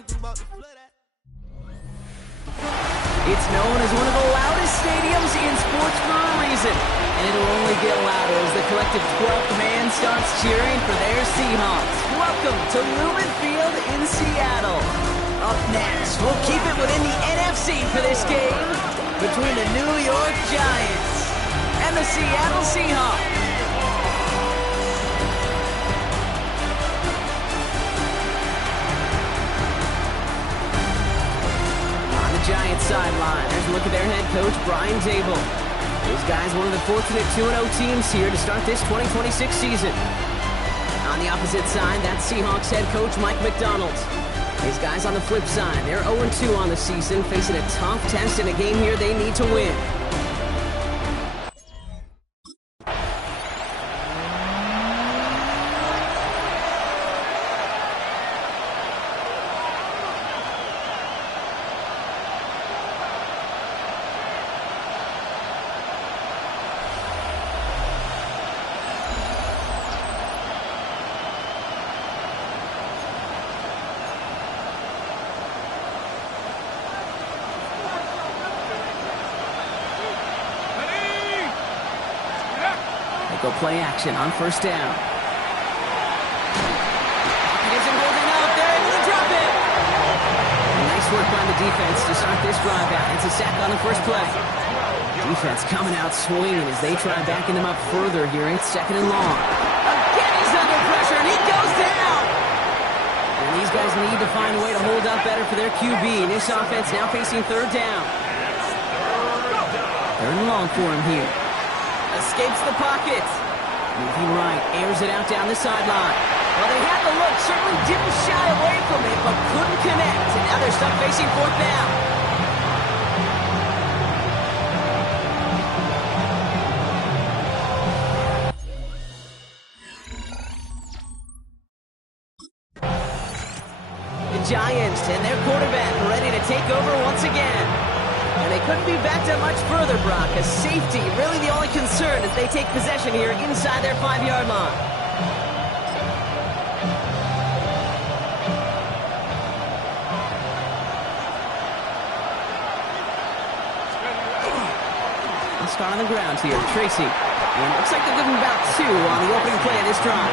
It's known as one of the loudest stadiums in sports for a reason. And it'll only get louder as the collective 12th man starts cheering for their Seahawks. Welcome to Lumen Field in Seattle. Up next, we'll keep it within the NFC for this game between the New York Giants and the Seattle Seahawks. Giants sideline. There's a look at their head coach, Brian Daboll. Those guys, one of the fortunate 2-0 teams here to start this 2026 season. On the opposite side, that's Seahawks head coach, Mike Macdonald. His guys on the flip side, they're 0-2 on the season, facing a tough test in a game here they need to win. Go play action on first down. Isn't holding up. They're able to drop it. Nice work by the defense to start this drive out. It's a sack on the first play. Defense coming out swinging as they try backing them up further here. It's second and long. Again, he's under pressure, and he goes down. And these guys need to find a way to hold up better for their QB. And this offense now facing third down. Third and long for him here. Escapes the pocket. Moving right, airs it out down the sideline. Well, they had the look, certainly didn't shy away from it, but couldn't connect. And now they're stuck facing fourth down. The Giants and their quarterback ready to take over once again. And they couldn't be backed up much further, Brock. A safety, really the only concern as they take possession here inside their 5-yard line. Let's start on the ground here. Tracy. And it looks like they're giving about 2 on the opening play of this drive.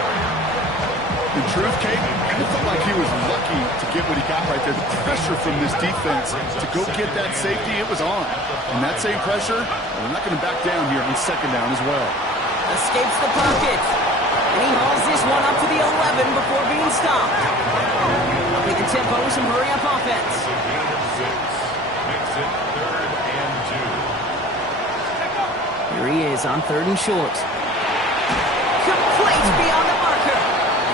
In truth, Kate, I felt like he was lucky to get what he got right there. The pressure from this defense to go get that safety, it was on. And that same pressure, they're not going to back down here on second down as well. Escapes the pocket. And he hauls this one up to the 11 before being stopped. Upping the tempo, some hurry-up offense. Makes it third and 2. Here he is on third and short. Complete beyond the marker.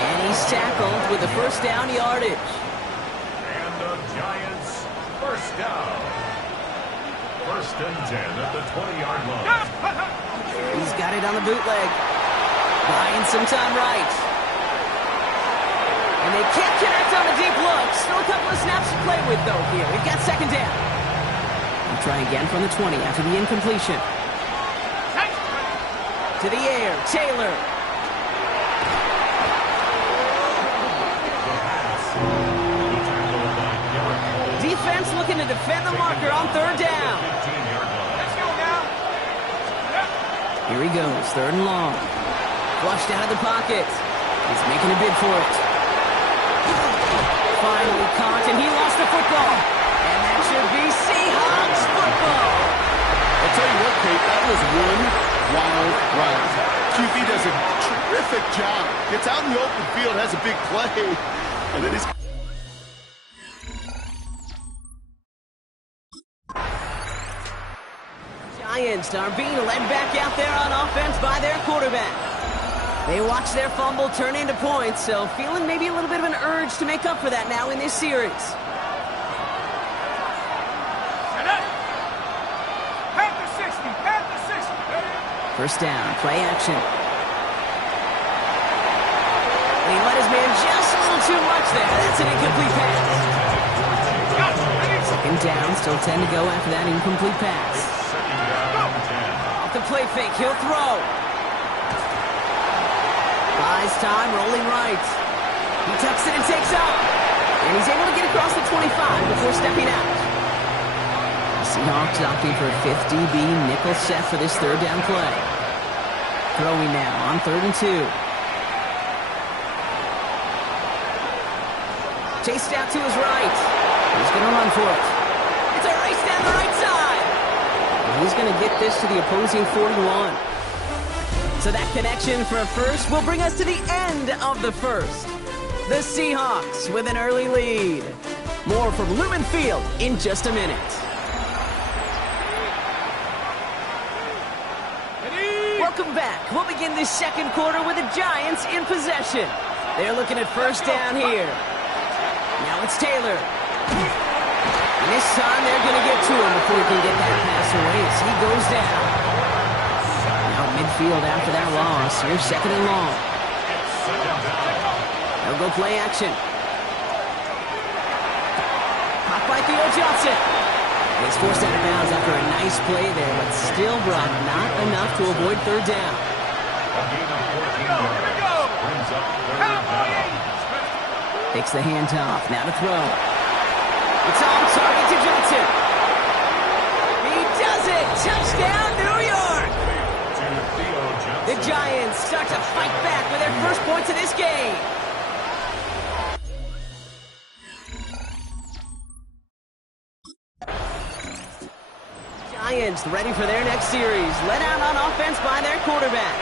And he's tackled with the first down yardage. And the Giants first down. First and 10 at the 20-yard line. He's got it on the bootleg. Buying some time right. And they can't connect on a deep look. Still a couple of snaps to play with, though, here. We've got second down. We'll try again from the 20 after the incompletion. To the air, Taylor. Defense looking to defend the marker on third down. Let's go now. Here he goes, third and long. Flushed out of the pocket. He's making a bid for it. Finally caught, and he lost the football. And that should be Seahawks football. I'll tell you what, Kate, that was one wild ride. QB does a terrific job. Gets out in the open field, has a big play, and then he's... Giants are being led back out there on offense by their quarterback. They watch their fumble turn into points, so feeling maybe a little bit of an urge to make up for that now in this series. First down, play action. He let his man just a little too much there. That's an incomplete pass. Second down, still 10 to go after that incomplete pass. Off the play fake, he'll throw. Buys time, rolling right. He tucks it and takes off. And he's able to get across the 25 before stepping out. The Seahawks opting for a 5th DB nickel set for this third down play. Throwing now on 3rd and 2. Chased out to his right. He's going to run for it. It's a race down the right side. And he's going to get this to the opposing 41. So that connection for a first will bring us to the end of the first. The Seahawks with an early lead. More from Lumen Field in just a minute. Welcome back. We'll begin this second quarter with the Giants in possession. They're looking at first down here. Now it's Taylor. And this time they're going to get to him before he can get that pass away as he goes down. Now midfield after that loss. Here's 2nd and long. They'll go play action. Caught by Theo Johnson. He's forced out of bounds after a nice play there, but still brought not enough to avoid third down. Takes the handoff. Now to throw. It's on target to Johnson. He does it. Touchdown, New York. The Giants start to fight back with their first points of this game. Giants ready for their next series. Let out on offense by their quarterback.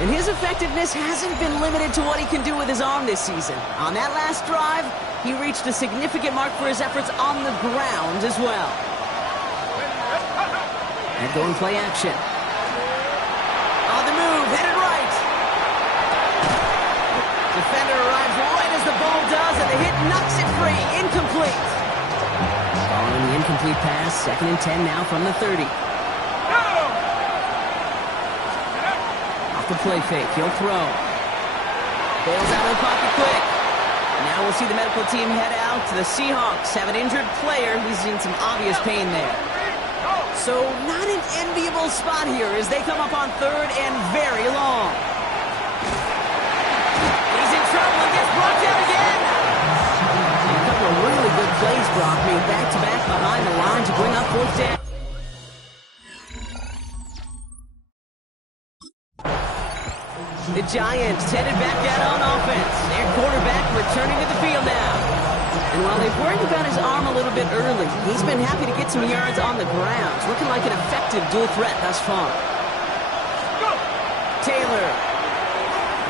And his effectiveness hasn't been limited to what he can do with his arm this season. On that last drive, he reached a significant mark for his efforts on the ground as well. And going play action. On the move, headed right. Defender arrives right as the ball does, and the hit knocks it free. Incomplete. Following the incomplete pass, 2nd and 10 now from the 30. Off the play fake, he'll throw. Bails out of the pocket quick. Now we'll see the medical team head out. The Seahawks have an injured player. He's in some obvious pain there. So not an enviable spot here as they come up on 3rd and very long. He's in trouble and gets brought down again. A couple of really good plays, Brock, made back-to-back behind the line to bring up 4th down. The Giants headed back out on offense. Their quarterback returning to the field now. And while they've worried about his arm a little bit early, he's been happy to get some yards on the ground. It's looking like an effective dual threat thus far. Taylor.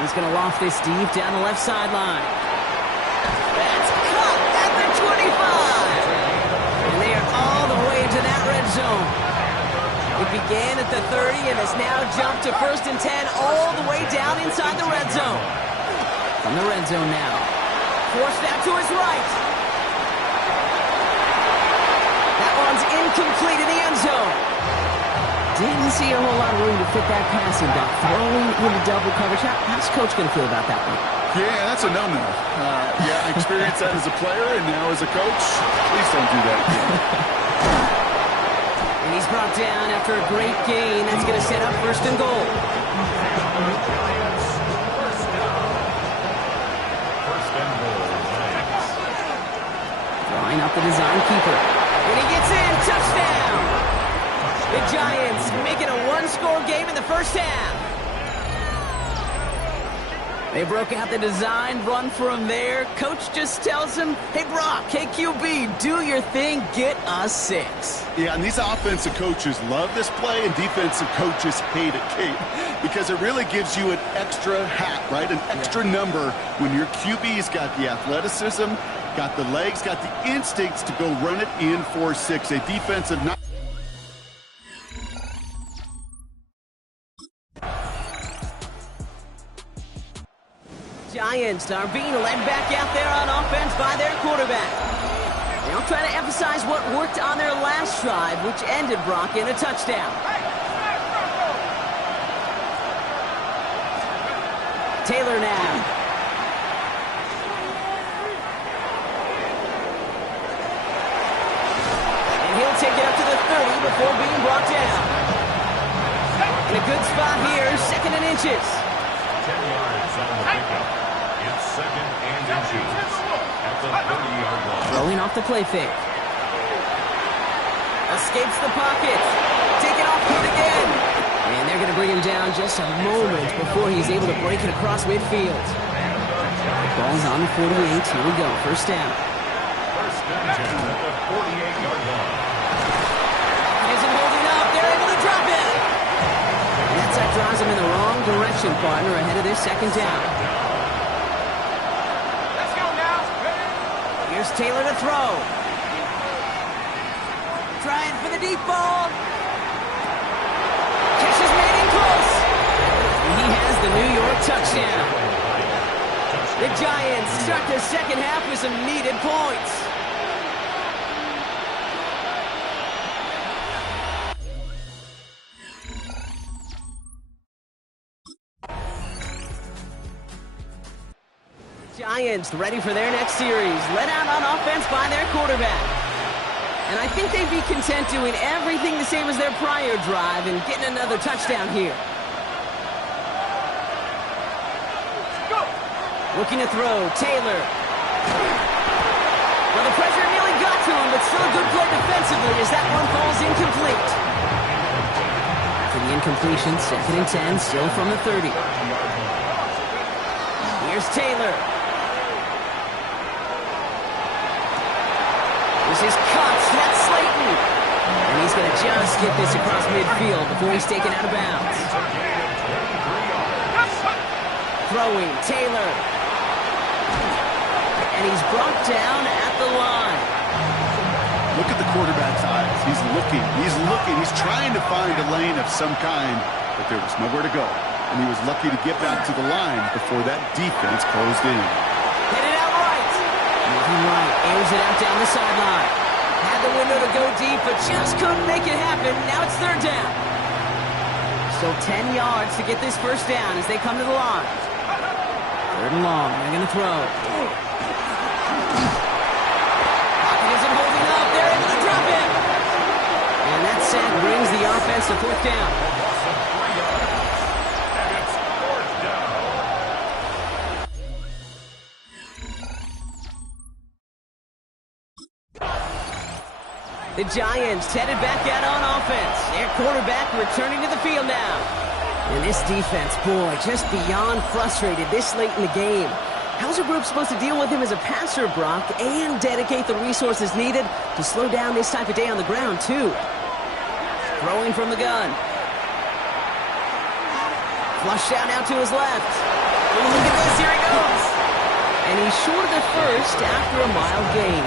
He's going to loft this deep down the left sideline. That's caught at the 25. And they are all the way into that red zone. It began at the 30 and has now jumped to 1st and 10 all the way down inside the red zone. From the red zone now. Forced out to his right. That one's incomplete in the end zone. Didn't see a whole lot of room to fit that passing down. Throwing into double coverage. How's Coach going to feel about that one? Yeah, that's a no-no. Yeah, I experienced that as a player and now as a coach. Please don't do that again. And he's brought down after a great gain. That's going to set up 1st and goal. Drawing up the design keeper. And he gets in. Touchdown! The Giants making a one-score game in the first half. They broke out the design, run for him there. Coach just tells him, hey, Brock, hey, QB, do your thing, get us 6. Yeah, and these offensive coaches love this play, and defensive coaches hate it, Kate, because it really gives you an extra hat, right? An extra number when your QB's got the athleticism, got the legs, got the instincts to go run it in for 6. A defensive... Giants are being led back out there on offense by their quarterback. They'll try to emphasize what worked on their last drive, which ended Brock in a touchdown. Taylor now. And he'll take it up to the 30 before being brought down. In a good spot here, 2nd and inches. 10 yards on the pickup. It's 2nd and inches. at the 30-yard line. Throwing off the play fake. Escapes the pocket. Taken off feet again. And they're going to bring him down just a moment before he's able to break it across midfield. The ball's on the 48. Here we go. First down. First and 10 at the 48-yard line. He isn't holding up. They're able to drop it. And that drives him in the wrong direction, partner, ahead of this second down. Let's go now. Here's Taylor to throw. Trying for the deep ball. Catch is made in close. And he has the New York touchdown. The Giants start their second half with some needed points. Giants ready for their next series. Let out on offense by their quarterback. And I think they'd be content doing everything the same as their prior drive and getting another touchdown here. Looking to throw, Taylor. Well, the pressure nearly got to him, but still a good play defensively as that one falls incomplete. After the incompletion, 2nd and 10, still from the 30. Here's Taylor. This is caught. That's Slayton. And he's going to just get this across midfield before he's taken out of bounds. Throwing, Taylor. And he's brought down at the line. Look at the quarterback's eyes. He's looking. He's trying to find a lane of some kind, but there was nowhere to go. And he was lucky to get back to the line before that defense closed in. Headed out right. Moving right. Airs it out down the sideline. Had the window to go deep, but just couldn't make it happen. Now it's 3rd down. Still 10 yards to get this first down as they come to the line. 3rd and long. They're going to throw. Pocket isn't holding up. They're able to drop it. And that sack brings the offense to 4th down. And it's 4th down. The Giants headed back out on offense. Their quarterback returning to the field now. And this defense, boy, just beyond frustrated this late in the game. How's a group supposed to deal with him as a passer, Brock, and dedicate the resources needed to slow down this type of day on the ground, too? Throwing from the gun. Flushed out now to his left. Oh, look at this, here he goes. And he's short of the first after a mild gain.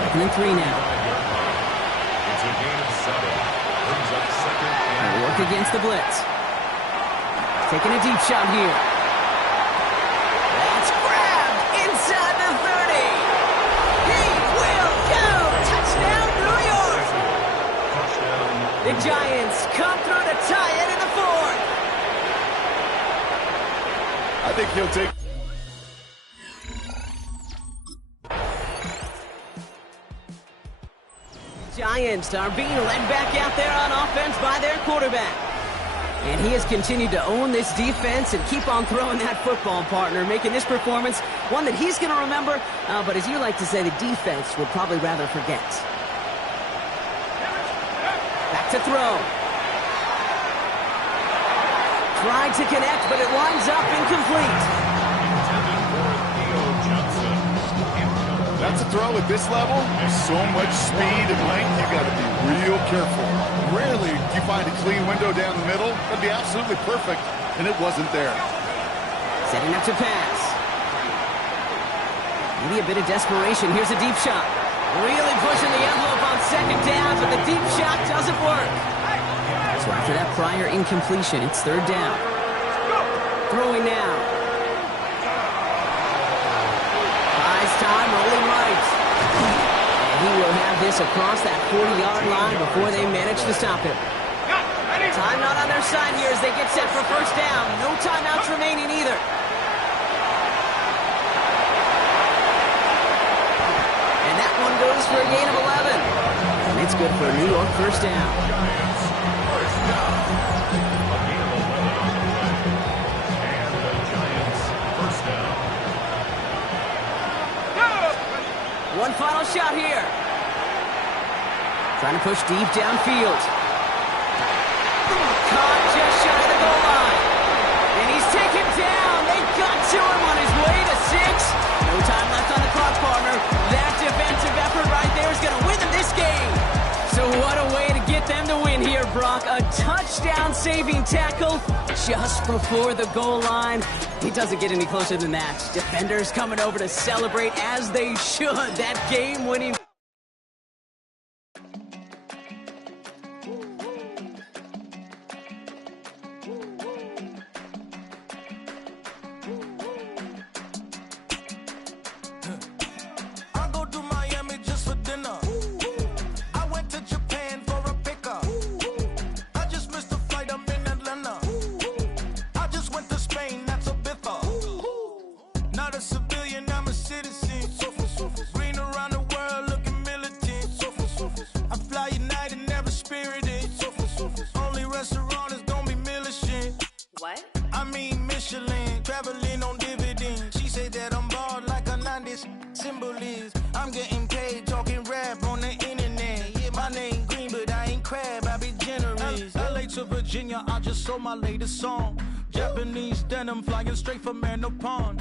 2nd and 3 now. It's a gain of 7. Brings up 2nd and They'll work against the blitz. Taking a deep shot here. That's grabbed inside the 30. He will go. Touchdown, New York. touchdown. The Giants come through to tie it in the 4th. I think he'll take... Giants are being led back out there on offense by their quarterback. And he has continued to own this defense and keep on throwing that football, partner, making this performance one that he's going to remember, but as you like to say, the defense would probably rather forget. Back to throw. Tried to connect, but it lines up incomplete. Intended for Theo Johnson. That's a throw at this level. So much speed and length, you got to be real careful. Rarely do you find a clean window down the middle. That'd be absolutely perfect, and it wasn't there. Setting up to pass. Maybe a bit of desperation. Here's a deep shot. Really pushing the envelope on 2nd down, but the deep shot doesn't work. So after that prior incompletion, it's 3rd down. Throwing now. Buys time, rolling right. And he will have this across that 40-yard line before they manage to stop him. Time not on their side here as they get set for 1st down. No timeouts remaining either. And that one goes for a gain of 11. And it's good for a New York 1st down. Giants, 1st down. A gain of 11 on the play. And the Giants, 1st down. final shot here. Trying to push deep downfield. Caught just shy of the goal line. And he's taken down. They got to him on his way to 6. No time left on the clock, partner. That defensive effort right there is going to win them this game. So what a way to get them to win here, Brock. A touchdown-saving tackle just before the goal line. It doesn't get any closer than that. Defenders coming over to celebrate as they should. That game-winning... I'm getting paid talking rap on the internet. Yeah, my name green, but I ain't crab, I be generous. LA to Virginia, I just sold my latest song. Japanese denim flying straight from Manor Pond.